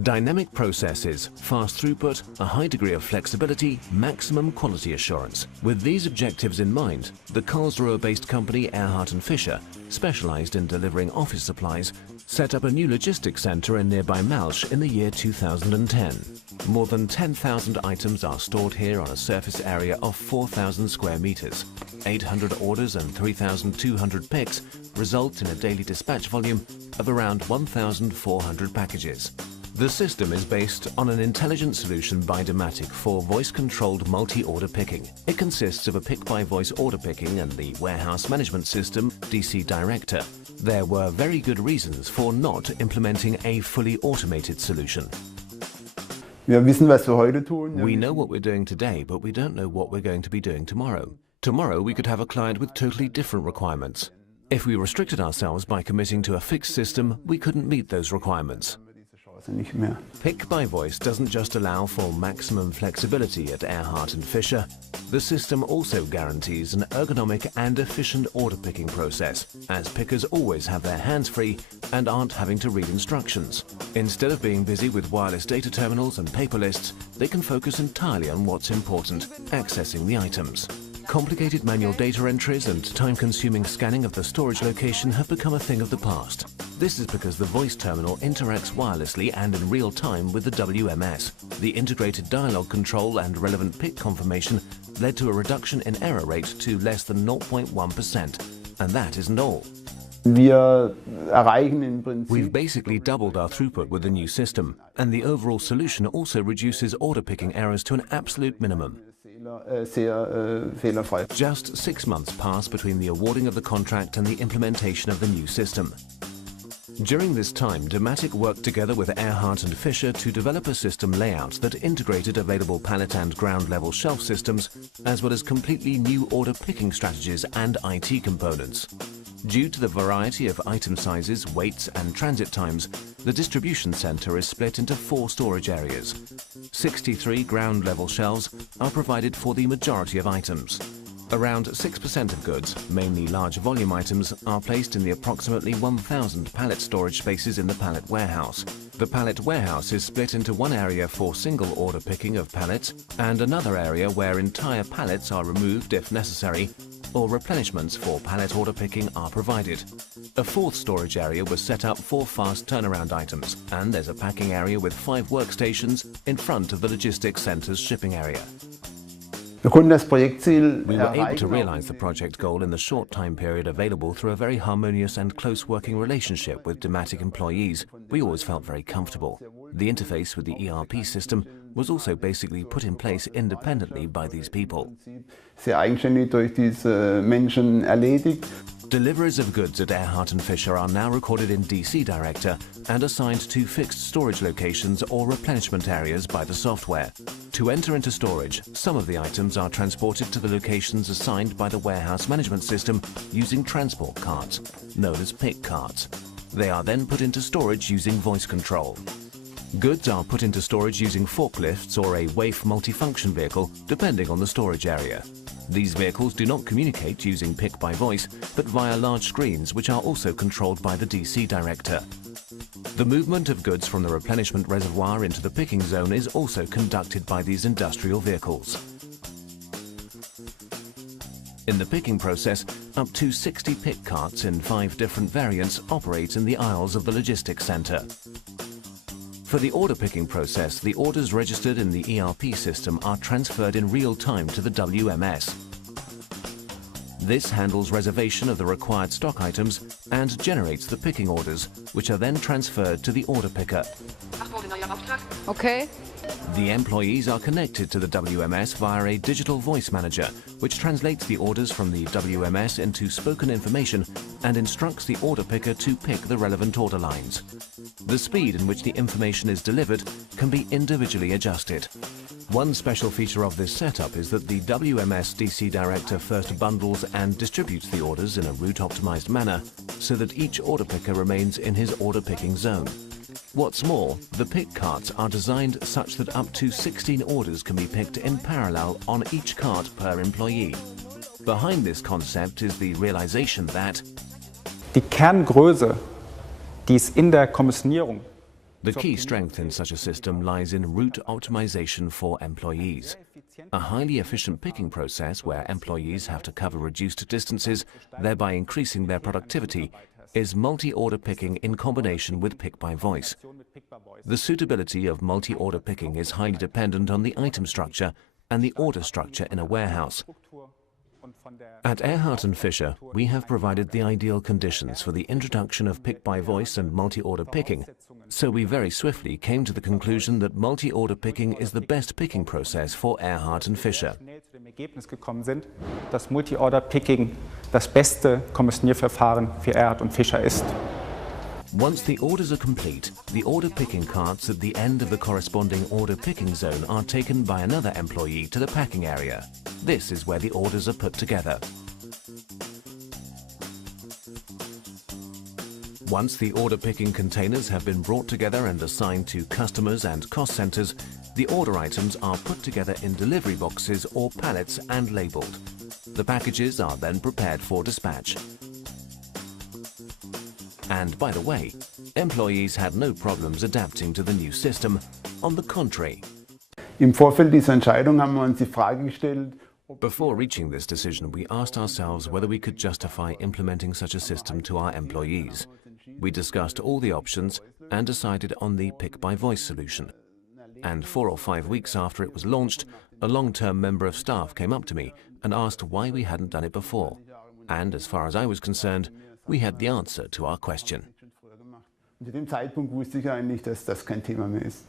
Dynamic processes, fast throughput, a high degree of flexibility, maximum quality assurance. With these objectives in mind, the Karlsruhe-based company Erhardt and Fischer, specialized in delivering office supplies, set up a new logistics center in nearby Malsch in the year 2010. More than 10,000 items are stored here on a surface area of 4,000 square meters. 800 orders and 3,200 picks result in a daily dispatch volume of around 1,400 packages. The system is based on an intelligent solution by Dematic for voice-controlled multi-order picking. It consists of a pick-by-voice order picking and the warehouse management system, DC Director. There were very good reasons for not implementing a fully automated solution. Wir wissen, was wir heute tun. We know what we're doing today, but we don't know what we're going to be doing tomorrow. Tomorrow we could have a client with totally different requirements. If we restricted ourselves by committing to a fixed system, we couldn't meet those requirements. Pick by voice doesn't just allow for maximum flexibility at Erhardt and Fischer. The system also guarantees an ergonomic and efficient order picking process, as pickers always have their hands free and aren't having to read instructions. Instead of being busy with wireless data terminals and paper lists, they can focus entirely on what's important, accessing the items. Complicated manual data entries and time-consuming scanning of the storage location have become a thing of the past. This is because the voice terminal interacts wirelessly and in real time with the WMS. The integrated dialogue control and relevant pick confirmation led to a reduction in error rate to less than 0.1%. And that isn't all. We've basically doubled our throughput with the new system, and the overall solution also reduces order picking errors to an absolute minimum. Just 6 months pass between the awarding of the contract and the implementation of the new system. During this time, Dematic worked together with Erhardt and Fischer to develop a system layout that integrated available pallet and ground-level shelf systems, as well as completely new order picking strategies and IT components. Due to the variety of item sizes, weights and transit times, the distribution center is split into 4 storage areas. 63 ground-level shelves are provided for the majority of items. Around 6% of goods, mainly large volume items, are placed in the approximately 1,000 pallet storage spaces in the pallet warehouse. The pallet warehouse is split into one area for single order picking of pallets and another area where entire pallets are removed if necessary, or replenishments for pallet order picking are provided. A 4th storage area was set up for fast turnaround items, and there's a packing area with 5 workstations in front of the logistics center's shipping area. We were able to realize the project goal in the short time period available through a very harmonious and close working relationship with Dematic employees. We always felt very comfortable. The interface with the ERP system was also basically put in place independently by these people. Deliveries of goods at Erhardt and Fischer are now recorded in DC Director and assigned to fixed storage locations or replenishment areas by the software. To enter into storage, some of the items are transported to the locations assigned by the warehouse management system using transport carts, known as pick carts. They are then put into storage using voice control. Goods are put into storage using forklifts or a WAIF multifunction vehicle, depending on the storage area. These vehicles do not communicate using pick by voice, but via large screens which are also controlled by the DC Director. The movement of goods from the replenishment reservoir into the picking zone is also conducted by these industrial vehicles. In the picking process, up to 60 pick carts in 5 different variants operate in the aisles of the logistics center. For the order picking process, the orders registered in the ERP system are transferred in real time to the WMS. This handles reservation of the required stock items and generates the picking orders, which are then transferred to the order picker. Okay. The employees are connected to the WMS via a digital voice manager, which translates the orders from the WMS into spoken information and instructs the order picker to pick the relevant order lines. The speed in which the information is delivered can be individually adjusted. One special feature of this setup is that the WMS DC Director first bundles and distributes the orders in a route-optimized manner so that each order picker remains in his order picking zone. What's more, the pick carts are designed such that up to 16 orders can be picked in parallel on each cart per employee. Behind this concept is the realization that die Kerngröße, die es in der Kommissionierung The key strength in such a system lies in route optimization for employees. A highly efficient picking process where employees have to cover reduced distances, thereby increasing their productivity, is multi-order picking in combination with pick by voice. The suitability of multi-order picking is highly dependent on the item structure and the order structure in a warehouse. At Erhardt and Fischer, we have provided the ideal conditions for the introduction of pick by voice and multi-order picking, so we very swiftly came to the conclusion that multi-order picking is the best picking process for Erhardt and Fischer. Dass Multi-Order Picking das beste Kommissionierverfahren für Erhardt und Fischer ist. Once the orders are complete, the order picking carts at the end of the corresponding order picking zone are taken by another employee to the packing area. This is where the orders are put together. Once the order picking containers have been brought together and assigned to customers and cost centers, the order items are put together in delivery boxes or pallets and labeled. The packages are then prepared for dispatch. And by the way, employees had no problems adapting to the new system. On the contrary. Im Vorfeld dieser Entscheidung haben wir uns die Frage gestellt, Before reaching this decision, we asked ourselves whether we could justify implementing such a system to our employees. We discussed all the options and decided on the pick-by-voice solution. And 4 or 5 weeks after it was launched, a long-term member of staff came up to me and asked why we hadn't done it before. And as far as I was concerned, we had the answer to our question. Und zu dem Zeitpunkt wusste ich eigentlich, dass das kein Thema mehr ist.